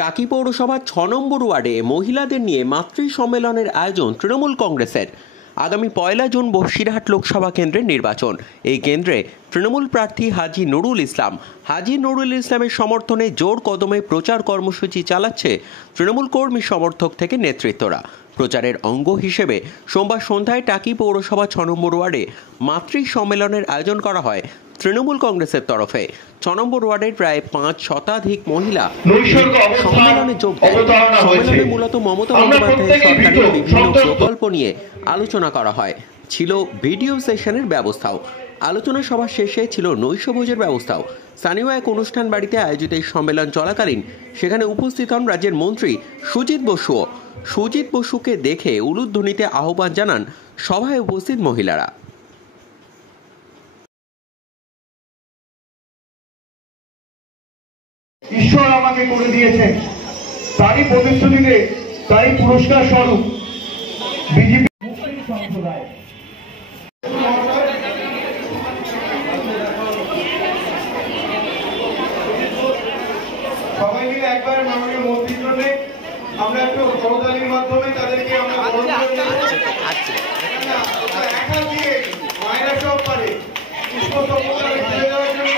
টাকি পৌরসভার ৬ নম্বর ওয়ার্ডে মহিলাদের নিয়ে মাতৃ সম্মেলনের আয়োজন তৃণমূল কংগ্রেসের। আগামী ১ জুন বসিরহাট লোকসভা কেন্দ্রের নির্বাচন। এই কেন্দ্রে তৃণমূল প্রার্থী হাজী নুরুল ইসলামের সমর্থনে জোর কদমে প্রচার কর্মসূচি চালাচ্ছে তৃণমূল কর্মী সমর্থক থেকে নেতৃত্বরা। প্রচারের অঙ্গ হিসেবে সোমবার সন্ধ্যায় টাকি পৌরসভা ৬ নম্বর ওয়ার্ডে মাতৃ সম্মেলনের আয়োজন করা হয় তৃণমূল কংগ্রেসের তরফে। ৬ নম্বর ওয়ার্ডের প্রায় ৫ শতাধিক মহিলা সম্মেলনে যোগ দেন। সম্মেলনে মূলত মমতা বন্দ্যোপাধ্যায়ের সরকারের বিভিন্ন প্রকল্প নিয়ে আলোচনা করা হয়। ছিল ভিডিও সেশনের ব্যবস্থাও। আলোচনা সভা শেষে ছিল নৈশভোজের ব্যবস্থাও। স্থানীয় এক অনুষ্ঠান বাড়িতে আয়োজিত এই সম্মেলন চলাকালীন সেখানে উপস্থিত হন রাজ্যের মন্ত্রী সুজিত বসুকে দেখে উলুধ্বনিতে আহ্বান জানান সভায় উপস্থিত মহিলারা। ঈশ্বর আমাকে করে দিয়েছেন, তারই প্রতিশ্রুতিতে, তারই পুরস্কার স্বরূপ বিজেপি সম্প্রদায় সবাই মিলে একবার মাননীয় মন্ত্রীর জন্য আমরা একটু করতালির মাধ্যমে তাদেরকে আমরা একা দিয়ে মায়েরা সব পারে পুষ্প সম্প্রদায় ফেলে দেওয়ার জন্য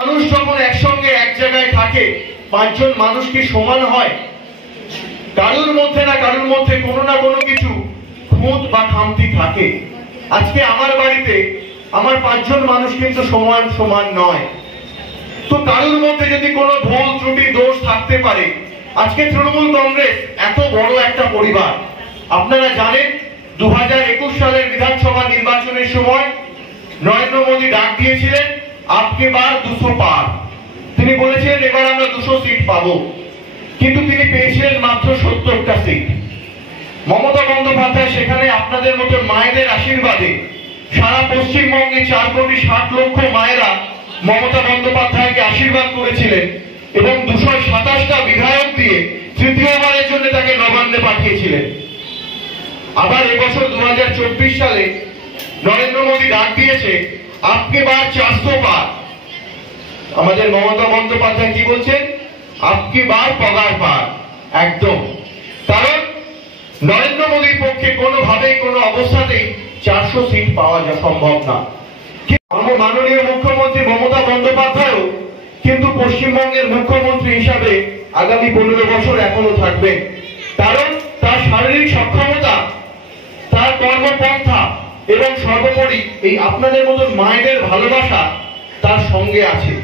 মানুষ যখন একসঙ্গে এক জায়গায় থাকে, ৫ জন মানুষ কি সমান হয়? কারুর মধ্যে না কারুর মধ্যে কোনো না কোনো কিছু খুঁত বা খামতি থাকে। আজকে আমার বাড়িতে আমার ৫ জন মানুষ কিন্তু সমান নয়। তো কারুর মধ্যে যদি কোনো ভুল ত্রুটি দোষ থাকতে পারে, আজকে তৃণমূল কংগ্রেস এত বড় একটা পরিবার। আপনারা জানেন ২০২১ সালের বিধানসভা নির্বাচনের সময় নরেন্দ্র মোদী ডাক দিয়েছিলেন আপকে বার ২০০ পার। তিনি বলেছিলেন এবার আমরা ২০০ সিট পাবো, কিন্তু তিনি পেয়েছিলেন মাত্র ৭০টা সিট। মমতা বন্দ্যোপাধ্যায় সেখানে আপনাদের মতো মায়েদের আশীর্বাদে সারা পশ্চিমবঙ্গে ৪,৬০,০০,০০০ মায়েরা মমতা বন্দ্যোপাধ্যায়কে আশীর্বাদ করেছিলেন এবং ২২৭টা বিধায়ক দিয়ে তৃতীয়বারের জন্য তাকে নবান্নে পাঠিয়েছিলেন। আবার এবছর ২০২৪ সালে নরেন্দ্র মোদী ডাক দিয়েছে আপকে বার ৪০০ পার। আমাদের মমতা বন্দ্যোপাধ্যায় কি বলছেন? আপকে বার পগার পার। একদম, কারণ নরেন্দ্র মোদীর পক্ষে কোনোভাবেই কোনো অবস্থাতেই ৪০০ সিট পাওয়া যা সম্ভব না। আমার মাননীয় মুখ্যমন্ত্রী মমতা বন্দ্যোপাধ্যায়ও কিন্তু পশ্চিমবঙ্গের মুখ্যমন্ত্রী হিসাবে আগামী ১৫ বছর এখনো থাকবেন, কারণ তার শারীরিক সক্ষমতা, তার কর্মপন্থা এবং সর্বোপরি এই আপনাদের মতো মায়েদের ভালোবাসা তার সঙ্গে আছে।